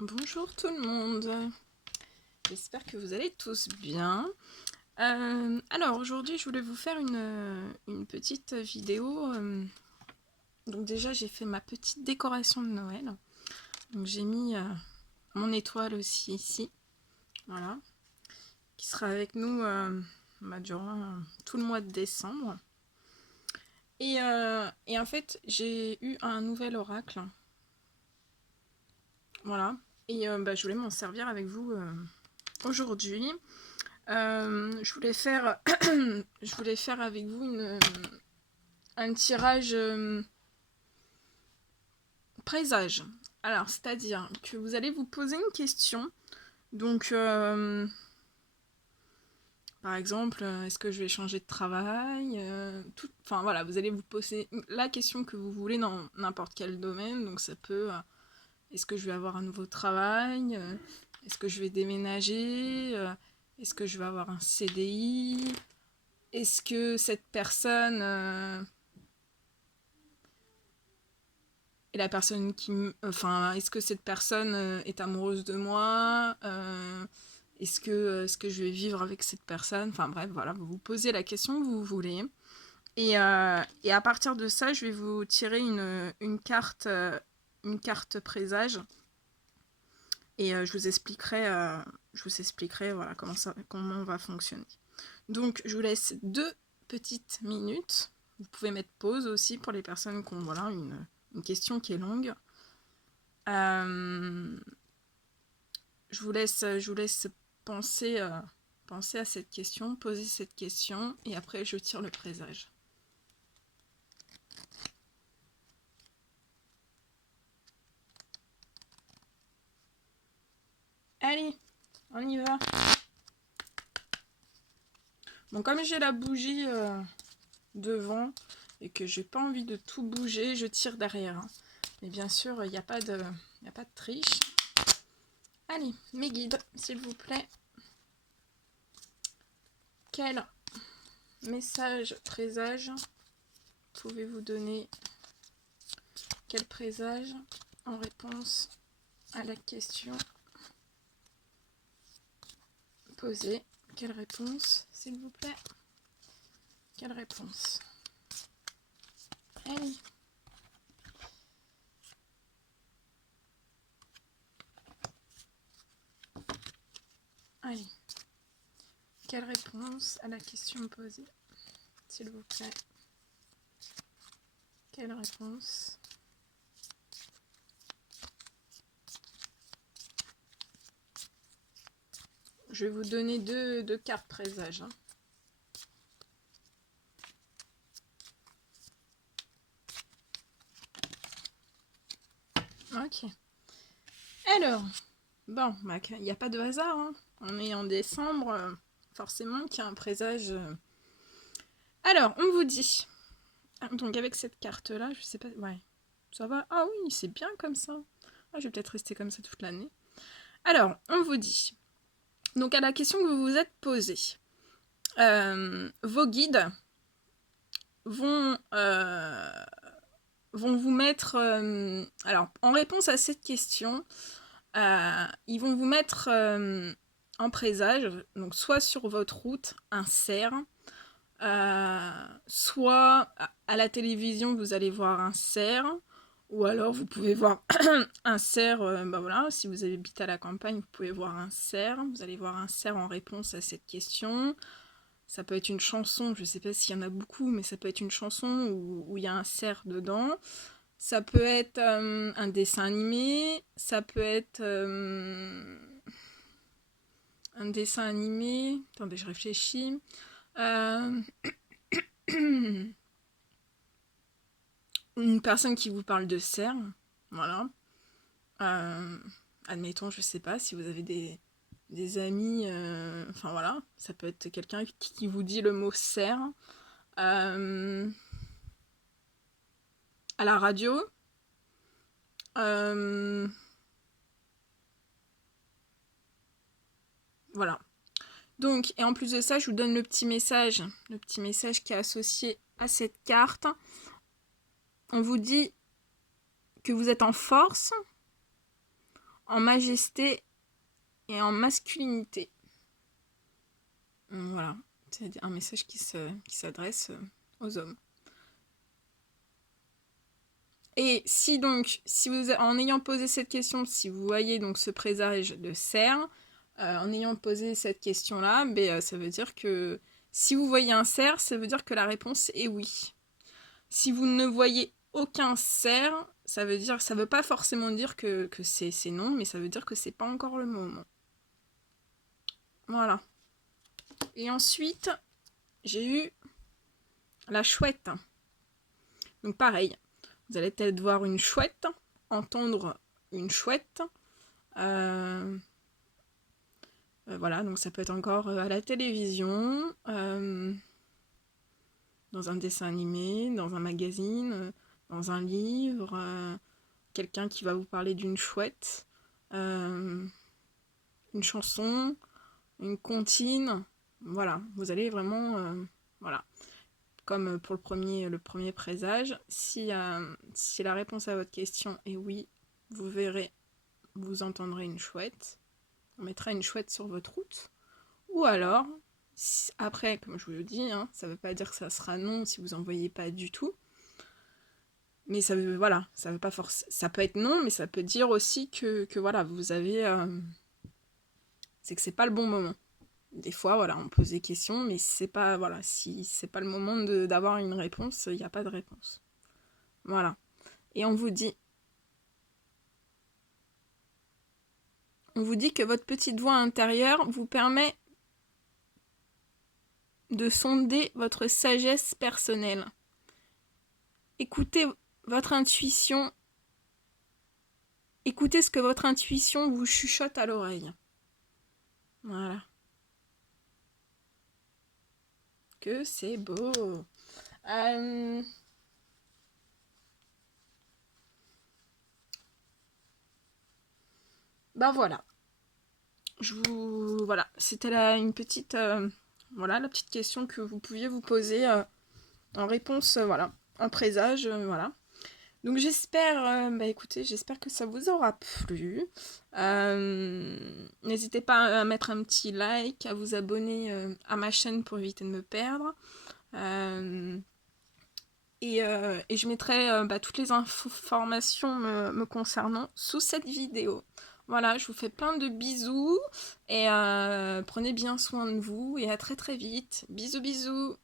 Bonjour tout le monde, j'espère que vous allez tous bien. Alors aujourd'hui je voulais vous faire une petite vidéo. Donc déjà j'ai fait ma petite décoration de Noël. Donc j'ai mis mon étoile aussi ici, voilà, qui sera avec nous durant tout le mois de décembre. Et en fait j'ai eu un nouvel oracle, voilà, et je voulais m'en servir avec vous aujourd'hui. Je voulais faire avec vous un tirage présage. Alors, c'est-à-dire que vous allez vous poser une question. Donc, par exemple, est-ce que je vais changer de travail, enfin voilà, vous allez vous poser la question que vous voulez dans n'importe quel domaine. Donc, ça peut, est-ce que je vais avoir un nouveau travail, est-ce que je vais déménager, est-ce que je vais avoir un CDI, est-ce que cette personne est la personne qui... Enfin, est-ce que cette personne est amoureuse de moi, est-ce que je vais vivre avec cette personne? Enfin bref, voilà, vous vous posez la question que vous voulez. Et à partir de ça, je vais vous tirer une carte présage. Et je vous expliquerai voilà, comment on va fonctionner. Donc, je vous laisse 2 petites minutes. Vous pouvez mettre pause aussi pour les personnes qui ont voilà, une question qui est longue. Je vous laisse penser à cette question, poser cette question, et après je tire le présage. Allez, on y va. Bon, comme j'ai la bougie devant et que j'ai pas envie de tout bouger, je tire derrière. Hein. Mais bien sûr, il n'y a pas de triche. Allez, mes guides, s'il vous plaît. Quel message présage pouvez-vous donner? Quel présage en réponse à la question posée? Quelle réponse, s'il vous plaît? Quelle réponse? Allez. Allez. Quelle réponse à la question posée, s'il vous plaît? Quelle réponse? Je vais vous donner deux cartes présage. Hein. Ok. Alors, bon, il n'y a pas de hasard. Hein. On est en décembre, forcément qu'il y a un présage. Alors, on vous dit. Donc avec cette carte-là, je sais pas... Ouais, ça va? Ah oui, c'est bien comme ça. Ah, je vais peut-être rester comme ça toute l'année. Alors, on vous dit... Donc à la question que vous vous êtes posée, vos guides vont vous mettre... alors, en réponse à cette question, ils vont vous mettre en présage, donc soit sur votre route, un cerf, soit à la télévision, vous allez voir un cerf, ou alors vous pouvez voir un cerf, voilà, si vous habitez à la campagne, vous pouvez voir un cerf, vous allez voir un cerf en réponse à cette question. Ça peut être une chanson, je sais pas s'il y en a beaucoup, mais ça peut être une chanson où il y a un cerf dedans. Ça peut être un dessin animé, ça peut être un dessin animé. Attendez, je réfléchis. Une personne qui vous parle de cerf, voilà. Admettons, je sais pas, si vous avez des amis, enfin voilà, ça peut être quelqu'un qui vous dit le mot cerf. À la radio. Voilà. Donc, et en plus de ça, je vous donne le petit message qui est associé à cette carte. On vous dit que vous êtes en force, en majesté et en masculinité. Voilà, c'est un message qui s'adresse aux hommes. Et si donc, en ayant posé cette question, si vous voyez donc ce présage de cerf, en ayant posé cette question-là, ça veut dire que si vous voyez un cerf, ça veut dire que la réponse est oui. Si vous ne voyez aucun cerf, ça veut pas forcément dire que c'est non, mais ça veut dire que c'est pas encore le moment. Voilà. Et ensuite, j'ai eu la chouette. Donc pareil, vous allez peut-être voir une chouette, entendre une chouette. Voilà, donc ça peut être encore à la télévision, dans un dessin animé, dans un magazine, dans un livre, quelqu'un qui va vous parler d'une chouette, une chanson, une comptine. Voilà, vous allez vraiment... voilà. Comme pour le premier présage, si la réponse à votre question est oui, vous verrez, vous entendrez une chouette. On mettra une chouette sur votre route. Ou alors, après, comme je vous le dis, ça ne veut pas dire que ça sera non si vous n'en voyez pas du tout. Mais ça veut, voilà, ça veut pas ça peut être non, mais ça peut dire aussi que voilà, vous avez... c'est que c'est pas le bon moment. Des fois, voilà, on pose des questions, mais c'est pas, voilà, si c'est pas le moment d'avoir une réponse, il n'y a pas de réponse. Voilà. Et on vous dit que votre petite voix intérieure vous permet de sonder votre sagesse personnelle. Écoutez votre intuition. Écoutez ce que votre intuition vous chuchote à l'oreille. Voilà. Que c'est beau. Voilà. Voilà, c'était une petite, voilà, la petite question que vous pouviez vous poser en réponse, voilà, en présage, voilà. Donc j'espère, écoutez, j'espère que ça vous aura plu. N'hésitez pas à mettre un petit like, à vous abonner à ma chaîne pour éviter de me perdre. Et je mettrai toutes les informations me concernant sous cette vidéo. Voilà, je vous fais plein de bisous et prenez bien soin de vous et à très très vite. Bisous bisous.